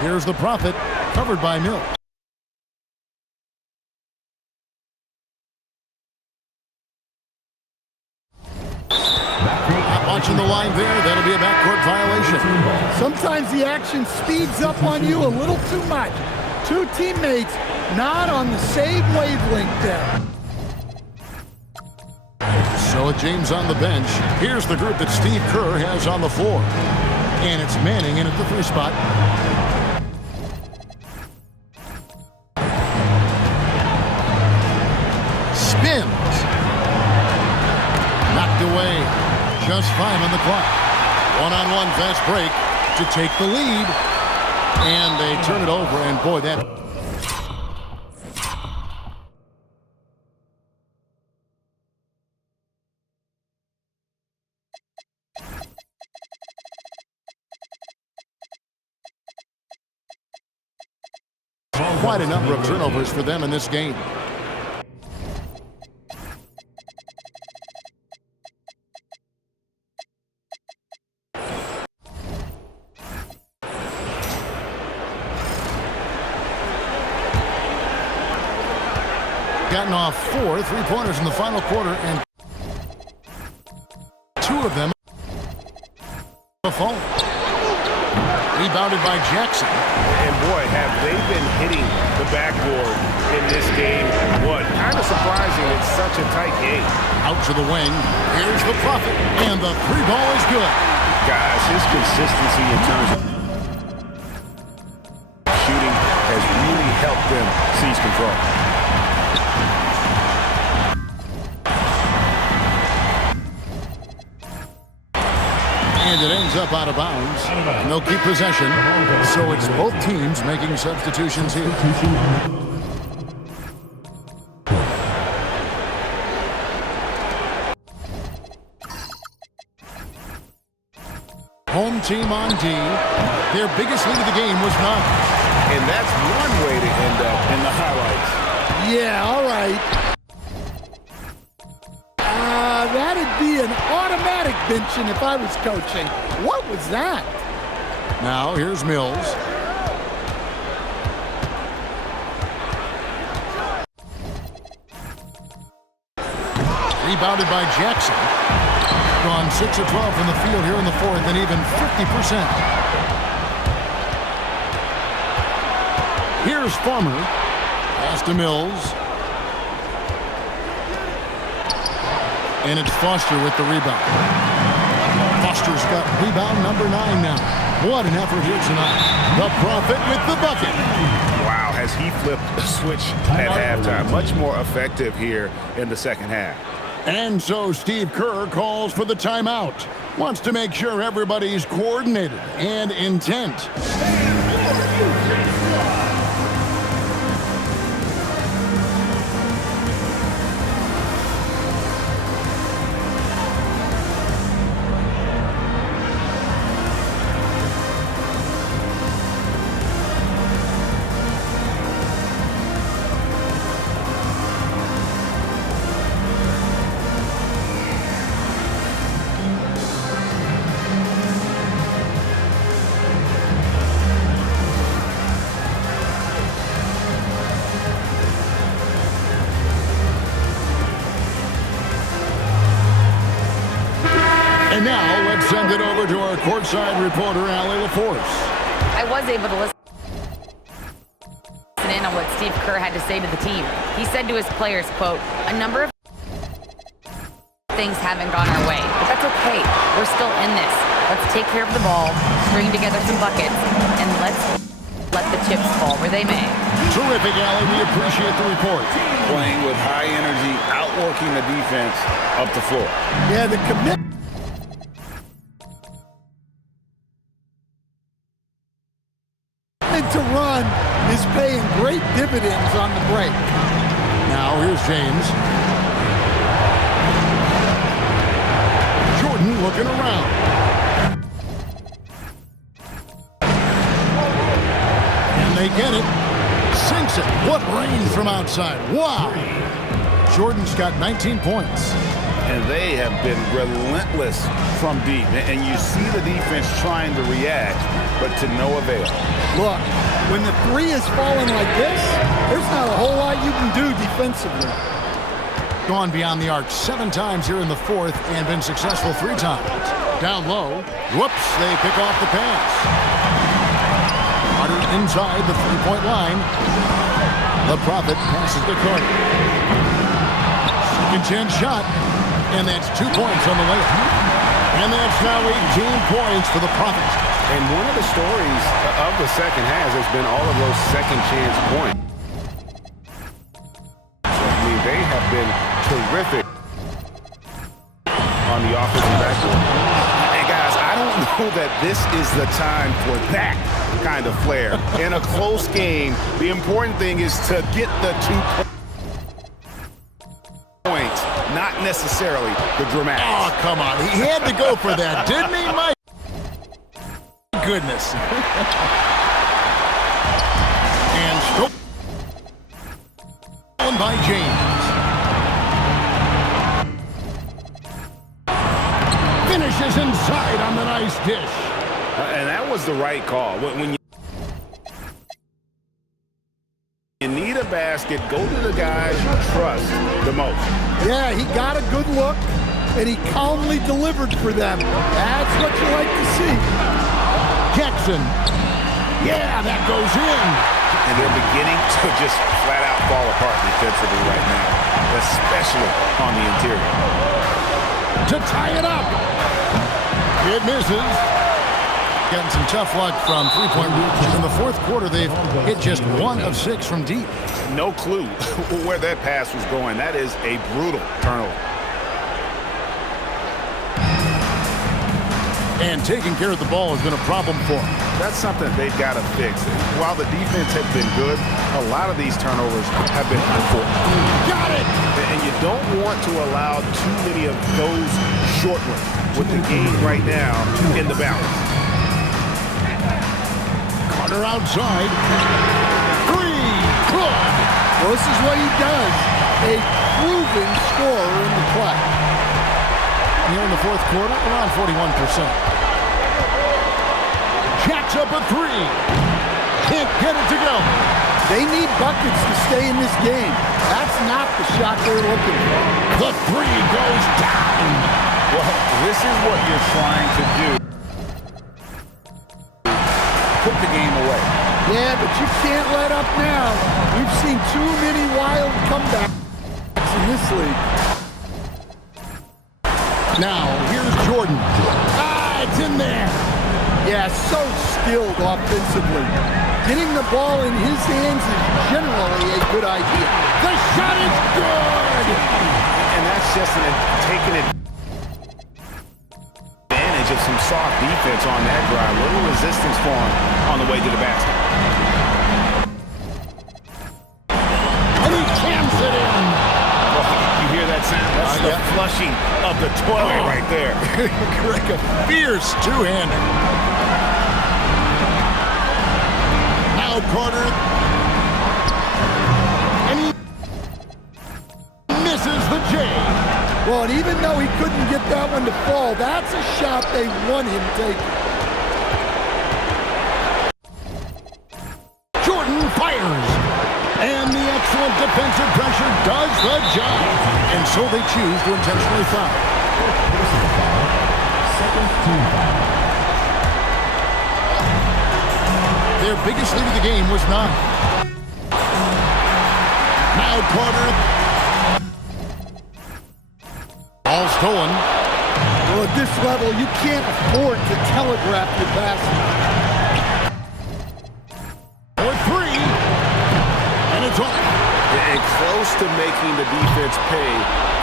Here's the Prophet, covered by Mill. Not watching the line there. That'll be a backcourt violation. Sometimes the action speeds up on you a little too much. Two teammates not on the same wavelength there. So with James on the bench, here's the group that Steve Kerr has on the floor. And it's Manning in at the 3 spot. Spins. Knocked away. Just 5 on the clock. One-on-one fast break to take the lead. And they turn it over, and boy, that... Quite a number of turnovers for them in this game. Gotten off 4 3-pointers in the final quarter, and 2 of them a phone. Rebounded by Jackson. And boy, have they been hitting the backboard in this game. What? Kind of surprising. It's such a tight game. Out to the wing. Here's the Prophet. And the 3 ball is good. Guys, his consistency in terms of shooting has really helped them seize control. And it ends up out of bounds. And they'll keep possession. So it's both teams making substitutions here. Home team on D. Their biggest lead of the game was 9. And that's one way to end up in the highlights. Yeah, all right. That'd be an automatic benching if I was coaching. What was that? Now here's Mills. Rebounded by Jackson. Gone 6 of 12 from the field here in the 4th, and even 50%. Here's Farmer. Pass to Mills. And it's Foster with the rebound. Foster's got rebound number 9 now. What an effort here tonight. The Prophet with the bucket. Wow, has he flipped the switch at halftime. Much more effective here in the second half. And so Steve Kerr calls for the timeout. Wants to make sure everybody's coordinated and intent. And now, let's send it over to our courtside reporter, Allie LaForce. I was able to listen in on what Steve Kerr had to say to the team. He said to his players, quote, "A number of things haven't gone our way, but that's okay. We're still in this. Let's take care of the ball, string together some buckets, and let's let the chips fall where they may." Terrific, Allie. We appreciate the report. Playing with high energy, outworking the defense up the floor. Yeah, the commitment to run is paying great dividends on the break. Now here's James. Jordan looking around. And they get it. Sinks it. What range from outside. Wow. Jordan's got 19 points. And they have been relentless from deep. And you see the defense trying to react. but to no avail. Look, when the three is falling like this, there's not a whole lot you can do defensively. Gone beyond the arc 7 times here in the fourth and been successful 3 times. Down low. Whoops, they pick off the pass. Carter inside the 3-point line. The Prophet passes to Carter. Second chance shot, and that's 2 points on the layup. And that's now 18 points for the Prophet. And one of the stories of the second half has been all of those second chance points. I mean, they have been terrific on the offensive backboard. And guys, I don't know that this is the time for that kind of flair. In a close game, the important thing is to get the 2 points, not necessarily the dramatics. Oh, come on. He had to go for that, didn't he, Mike? Goodness. And stolen by James. Finishes inside on the nice dish. And that was the right call. When you need a basket, go to the guys you trust the most. Yeah, he got a good look, and he calmly delivered for them. That's what you like to see. Jackson. Yeah, that goes in. And they're beginning to just flat out fall apart defensively right now, especially on the interior. To tie it up. It misses. Getting some tough luck from three-point range. In the fourth quarter, they've hit just 1 of 6 from deep. No clue where that pass was going. That is a brutal turnover. And taking care of the ball has been a problem for them. That's something they've got to fix. While the defense has been good, a lot of these turnovers have been unfortunate. Got it! And you don't want to allow too many of those short ones with the game right now in the balance. Carter outside. 3. Good! Well, this is what he does. A proven scorer in the play. Here in the fourth quarter, around 41%. Jacks up a 3. Can't get it to go. They need buckets to stay in this game. That's not the shot they're looking for. The 3 goes down. Well, this is what you're trying to do. Put the game away. Yeah, but you can't let up now. We've seen too many wild comebacks in this league. Now, here's Jordan. Ah, it's in there. Yeah, so skilled offensively. Getting the ball in his hands is generally a good idea. The shot is good. And that's just taking advantage of some soft defense on that drive. Little resistance for him on the way to the basket. And he jams it in. You hear that sound? That's the flushing of the toilet right there. Like a fierce two-hander. Now Carter. And he misses the J. Well, and even though he couldn't get that one to fall, that's a shot they want him taking. Jordan fires. And the excellent defensive pressure does the job. And so they choose to intentionally foul. Their biggest lead of the game was 9. Now Carter. All stolen. Well, at this level, you can't afford to telegraph your basket. For 3. And it's off. And close to making the defense pay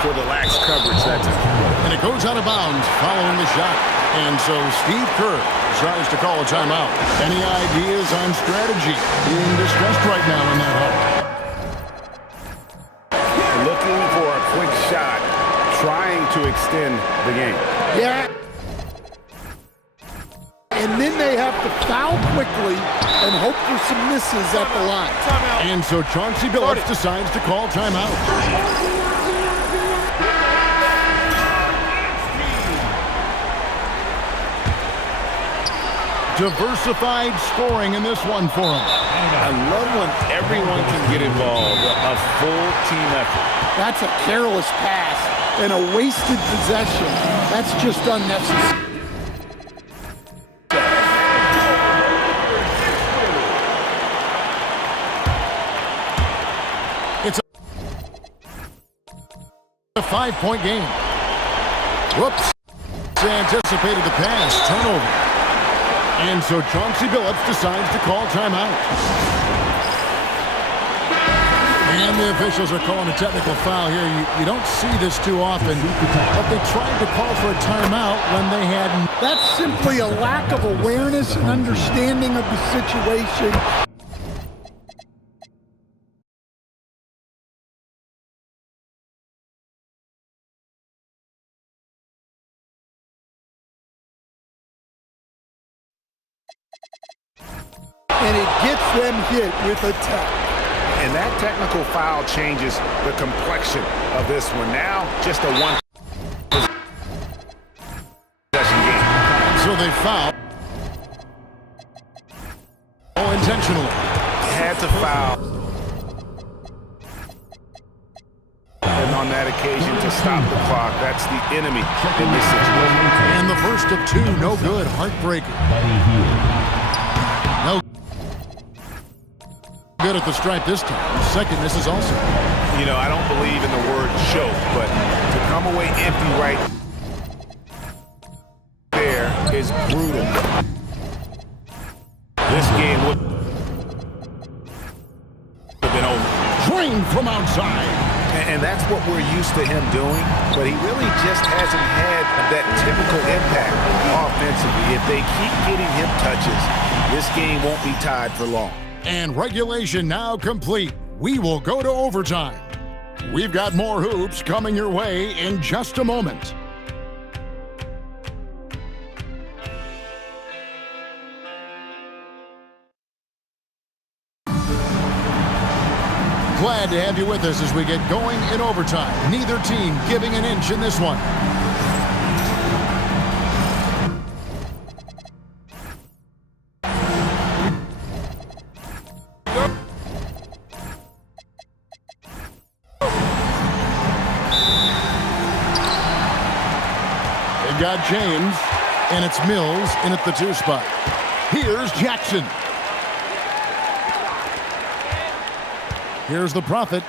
for the lax coverage that time. And it goes out of bounds following the shot. And so Steve Kerr tries to call a timeout. Any ideas on strategy being discussed right now in that hole? Looking for a quick shot, trying to extend the game. Yeah. And then they have to foul quickly and hope for some misses at the line. And so Chauncey Billups decides to call timeout. Diversified scoring in this one for him. I love when everyone can get involved, a full team effort. That's a careless pass and a wasted possession. That's just unnecessary. It's a 5-point game. Whoops. Anticipated the pass. Turnover. And so Chauncey Billups decides to call timeout. And the officials are calling a technical foul here. You don't see this too often, but they tried to call for a timeout when they had... That's simply a lack of awareness and understanding of the situation. And it gets them hit with a tech. And that technical foul changes the complexion of this one. Now, just a one possession game. So they foul. Oh, intentionally. Had to foul. And on that occasion, to stop the clock, that's the enemy in this situation. And the first of two, no good. Heartbreaker. No good at the stripe this time. Second misses also. You know, I don't believe in the word choke, but to come away empty right there is brutal. This game would have been over. Drained from outside. And that's what we're used to him doing, but he really just hasn't had that typical impact offensively. If they keep getting him touches, this game won't be tied for long. And regulation now complete. We will go to overtime. We've got more hoops coming your way in just a moment. Glad to have you with us as we get going in overtime. Neither team giving an inch in this one. They've got James, and it's Mills in at the 2 spot. Here's Jackson. Here's the Prophet.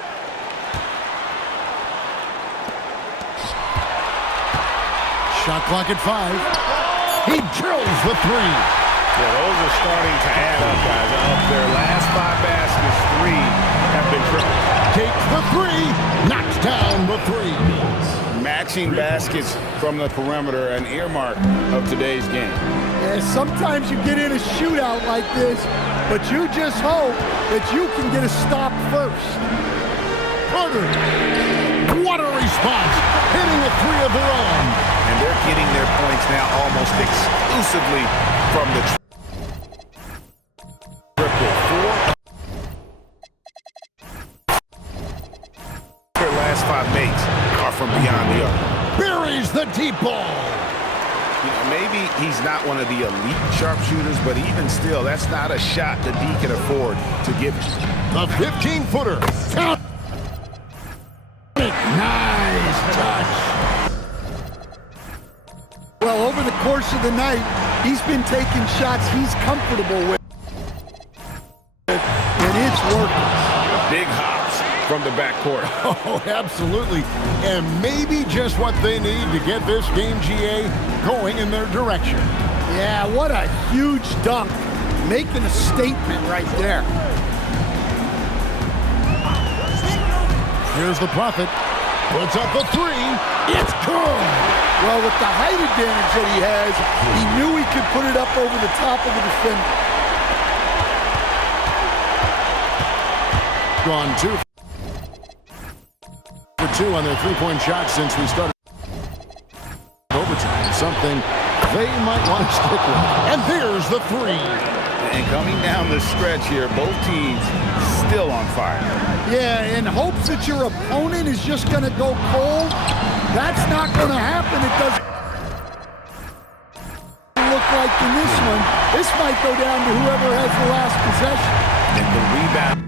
Shot clock at 5. He drills the 3. Yeah, those are starting to add up, guys. Of their last 5 baskets, 3 have been triple. Takes the 3. Knocks down the 3. Matching baskets from the perimeter, an earmark of today's game. Yeah, sometimes you get in a shootout like this, but you just hope that you can get a stop first. Carter. What a response. Hitting a 3 of their own. And they're getting their points now almost exclusively from the triple. 4 their last 5 mates are from beyond the arc. Buries the deep ball. You know, maybe he's not one of the elite sharpshooters, but even still, that's not a shot that D can afford to give him. The 15-footer. Count. Nice touch. Well, over the course of the night, he's been taking shots he's comfortable with, and it's working. Big hops from the backcourt. Oh, absolutely. And maybe just what they need to get this game, GA, going in their direction. Yeah, what a huge dunk. Making a statement right there. Here's the Prophet. Puts up the 3. It's good. Well, with the height advantage that he has, he knew he could put it up over the top of the defender. Gone 2 for 2 on their 3-point shots since we started overtime. Something they might want to stick with. And there's the 3. And coming down the stretch here, both teams still on fire. Yeah, in hopes that your opponent is just going to go cold, that's not going to happen. It doesn't look like in this one, this might go down to whoever has the last possession. And the rebound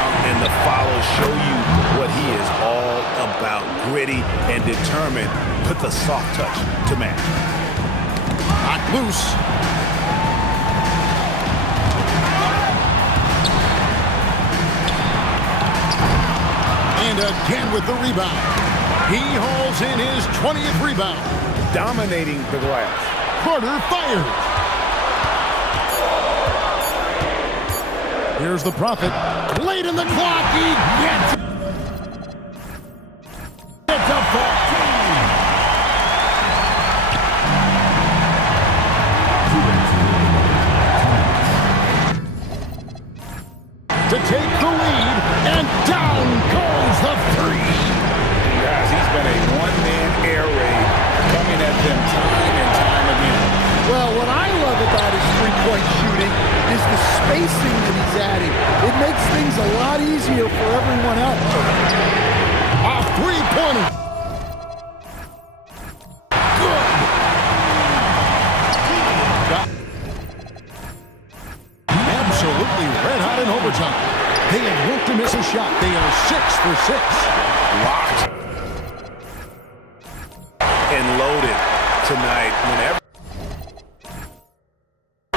and the follow show you what he is all about. Gritty and determined. Put the soft touch to match. Hot loose. And again with the rebound. He hauls in his 20th rebound. Dominating the glass. Carter fires. Here's the Prophet. Late in the clock, he gets it. It's a 14. To take the lead, and down goes the three. Guys, he's been a one-man air raid coming at them time and time again. Well, what I love about his three-point shooting is the spacing that he's adding. It makes things a lot easier for everyone else. A three-pointer. Good. Absolutely red hot in overtime. They have yet to miss a shot. They are 6 for 6. Locked and loaded tonight. Whenever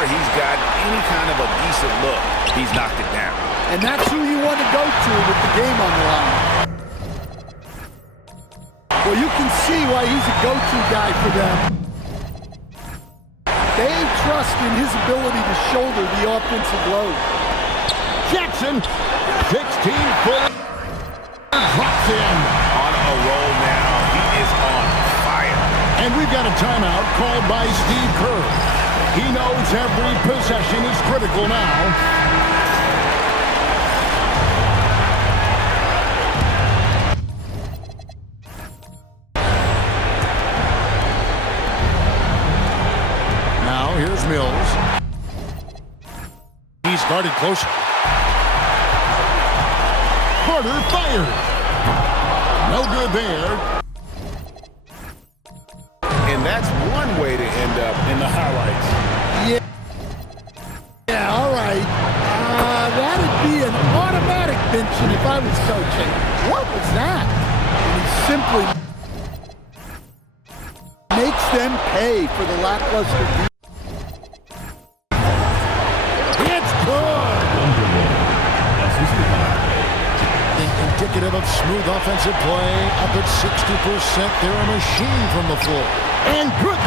he's got any kind of a decent look, he's knocked it down. And that's who you want to go to with the game on the line. Well, you can see why he's a go-to guy for them. They trust in his ability to shoulder the offensive load. Jackson, 16-footer, drops in. On a roll now. He is on fire. And we've got a timeout called by Steve Kerr. He knows every possession is critical now. Now here's Mills. He's guarded close. Carter fires. No good there. And that's one way to end up in the highlights. Yeah, all right. That'd be an automatic mention if I was coaching. What was that? And he simply makes them pay for the lackluster defense. It's good. Indicative of smooth offensive play. Up at 60%. They're a machine from the floor. And good.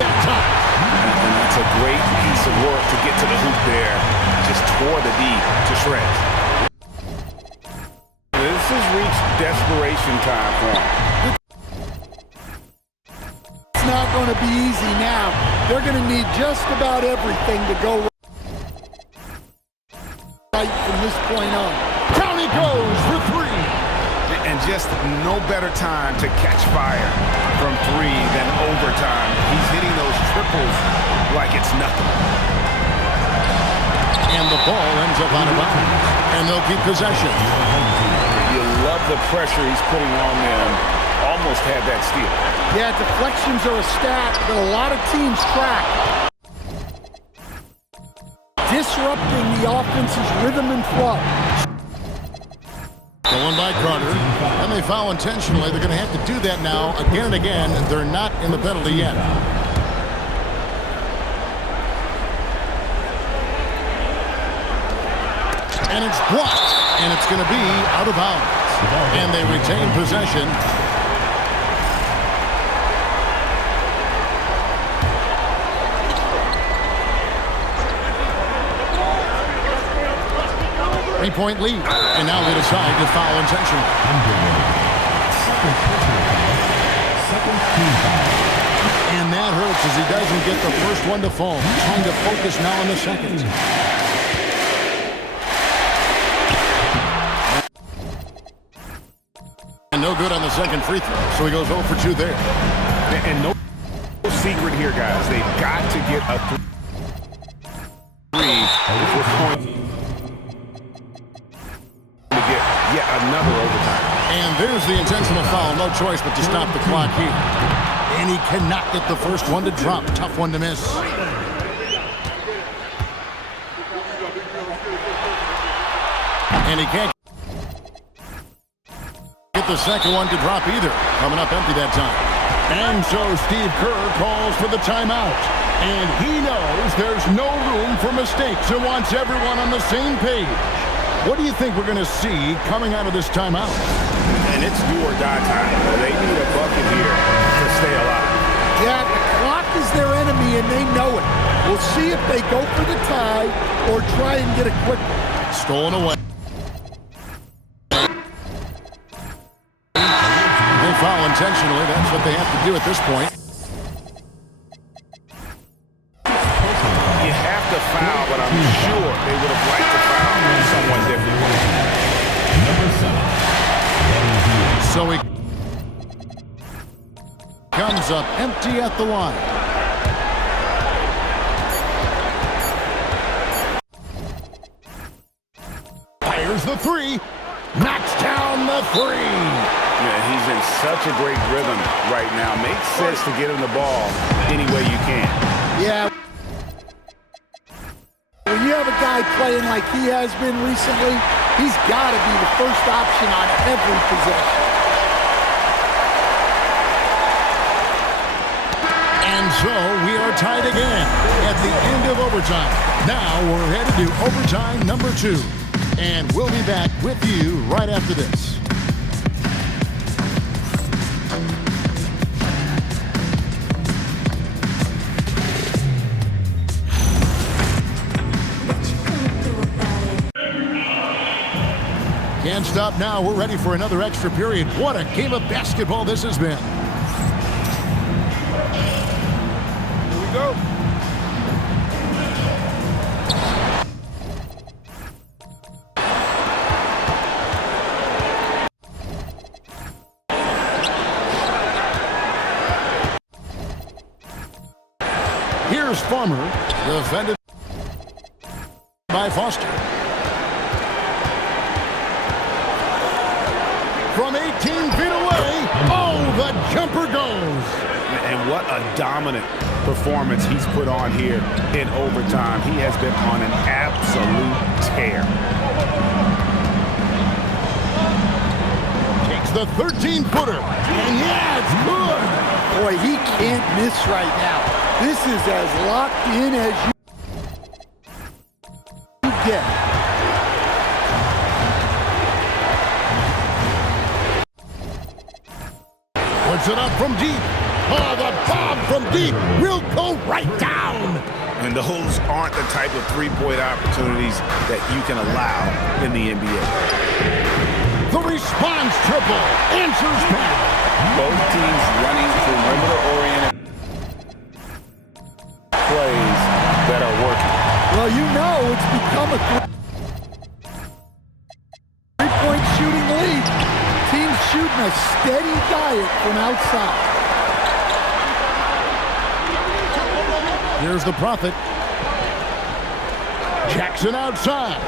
And that's a great piece of work to get to the hoop there. Just tore the D to shreds. This has reached desperation time for him. It's not going to be easy now. They're going to need just about everything to go right from this point on. Down he goes for three. And just no better time to catch fire from three than overtime. He's hitting those triples like it's nothing. And the ball ends up out of bounds. And they'll keep possession. You love the pressure he's putting on them. Almost had that steal. Yeah, deflections are a stat that a lot of teams track. Disrupting the offense's rhythm and flow. Going by Carter. And they foul intentionally. They're going to have to do that now again and again. They're not in the penalty yet. And it's blocked. And it's going to be out of bounds. And they retain possession. Three-point lead. And now they decide to foul intentionally. And that hurts as he doesn't get the first one to fall. Trying to focus now on the second. And no good on the second free throw. So he goes 0 for 2 there. And no secret here, guys. They've got to get a three before point to get yet another overtime. And there's the intentional foul. No choice but to stop the clock here. And he cannot get the first one to drop. Tough one to miss. And he can't get the second one to drop either. Coming up empty that time. And so Steve Kerr calls for the timeout. And he knows there's no room for mistakes and wants everyone on the same page. What do you think we're going to see coming out of this timeout? And it's do or die time. They need a bucket here to stay alive. Yeah, the clock is their enemy, and they know it. We'll see if they go for the tie or try and get a quick one. Stolen away. They foul intentionally. That's what they have to do at this point. You have to foul, but I'm sure they would have liked to foul someone different. So he comes up empty at the line. Fires the three. Knocks down the three. Yeah, he's in such a great rhythm right now. Makes sense to get him the ball any way you can. Yeah. When you have a guy playing like he has been recently, he's got to be the first option on every possession. And so we are tied again at the end of overtime. Now we're headed to overtime number 2. And we'll be back with you right after this. Can't stop now. We're ready for another extra period. What a game of basketball this has been. Here we go. Here's Farmer, defended by Foster. From 18 feet away, oh, the jumper goes. And what a dominant performance he's put on here in overtime. He has been on an absolute tear. Takes the 13-footer, and yeah, it's good. Boy, he can't miss right now. This is as locked in as you get. Puts it up from deep. Oh, the bomb from deep will go right down. And those aren't the type of three-point opportunities that you can allow in the NBA. The response triple answers back. Both teams running perimeter-oriented plays that are working. Well, you know it's become a three-point shooting league. Teams shooting a steady diet from outside. Here's the Prophet. Jackson outside.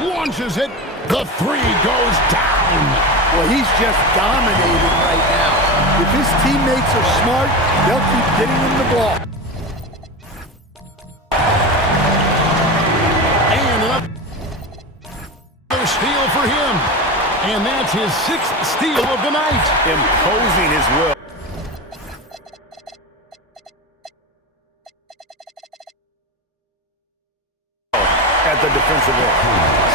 Launches it. The three goes down. Well, he's just dominating right now. If his teammates are smart, they'll keep getting him the ball. And another steal for him. And that's his 6th steal of the night. Imposing his will. At the defensive end.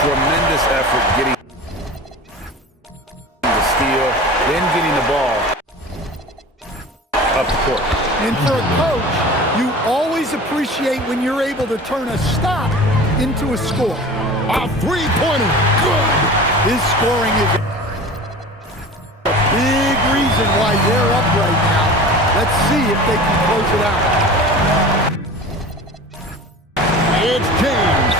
Tremendous effort getting the steal, then getting the ball up the court. And for a coach, you always appreciate when you're able to turn a stop into a score. A three-pointer. Good. His scoring is a big reason why they're up right now. Let's see if they can close it out. It's James.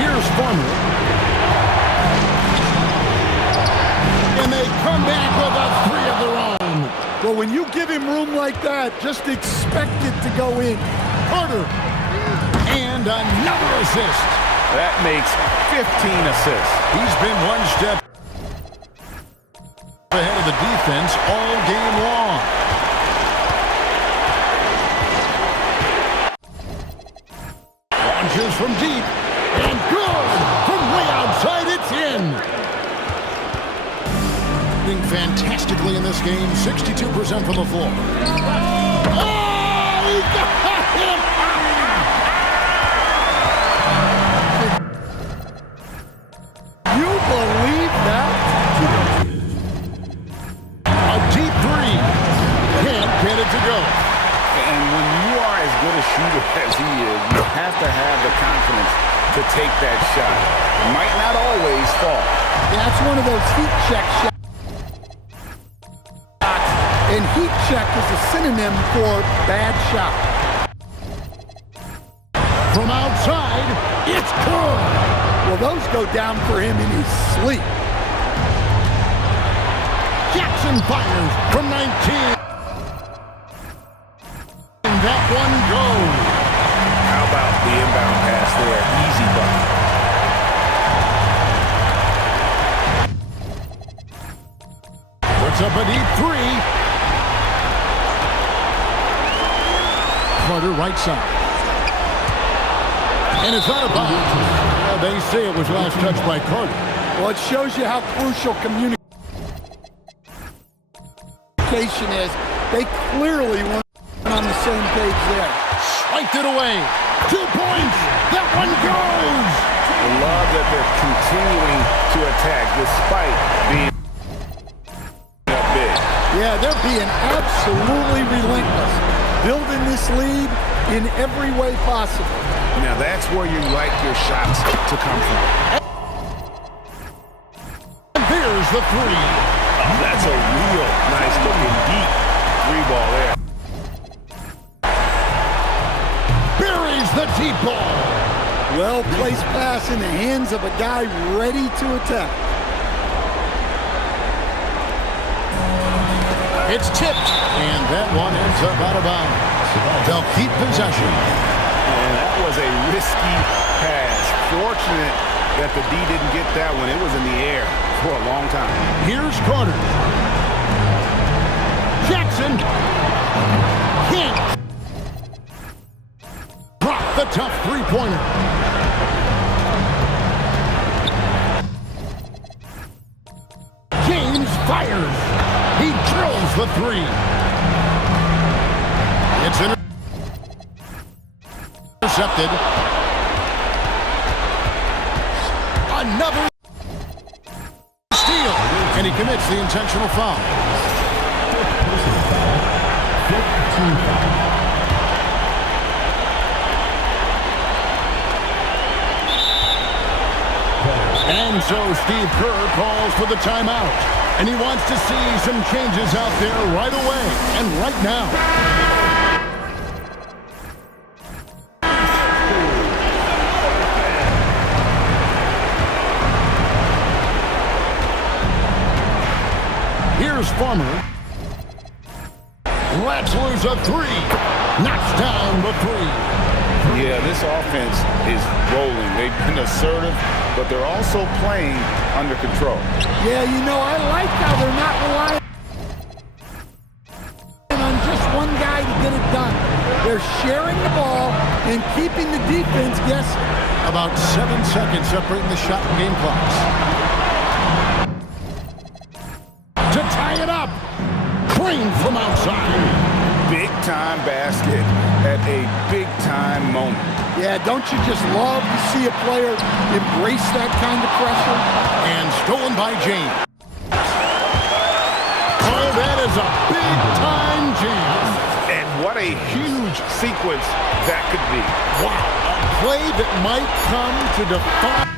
Here's Farmer. And they come back with a three of their own. Well, when you give him room like that, just expect it to go in. Carter. And another assist. That makes 15 assists. He's been one step ahead of the defense all game long. Launches from deep, and good! From way outside, it's in! Doing fantastically in this game, 62% from the floor. Oh, he got him! You believe that? A deep three. Can't get it to go. And when you are as good a shooter as he is, you have to have the confidence to take that shot. It might not always fall. That's one of those heat check shots. And heat check is a synonym for bad shot. From outside, it's good. Well, those go down for him in his sleep. Jackson fires from 19. And that one goes. How about the inbound pass there? Easy bucket. Puts up a deep three. Carter right side. And it's out of bounds. They say it was last touched by Carter. Well, it shows you how crucial communication is. They clearly weren't on the same page there. Swiped it away. 2 points. That one goes. I love that they're continuing to attack despite being up big. Yeah, they're being absolutely relentless. Building this lead in every way possible. Now that's where you like your shots to come from. And there's the three. That's a real nice looking deep three ball there. Buries the deep ball. Well-placed pass in the hands of a guy ready to attack. It's tipped, and that one ends up out of bounds. They'll keep possession. And that was a risky pass. Fortunate that the D didn't get that one. It was in the air for a long time. Here's Carter. Jackson. Can't drop the tough three-pointer. James fires. He drills the three. It's intercepted. Another steal. And he commits the intentional foul. And so Steve Kerr calls for the timeout. And he wants to see some changes out there right away and right now. Here's Farmer. Lets loose a three. Knocks down the three. Yeah, this offense is rolling. They've been assertive, but they're also playing under control. Yeah, you know, I like how they're not relying on just one guy to get it done. They're sharing the ball and keeping the defense guessing. About 7 seconds separating the shot and game clocks. To tie it up. Crane from outside. Big-time basket at a big-time moment. Yeah, don't you just love to see a player embrace that kind of pressure? And stolen by James. Oh, that is a big-time jam. And what a huge sequence that could be. Wow, a play that might come to define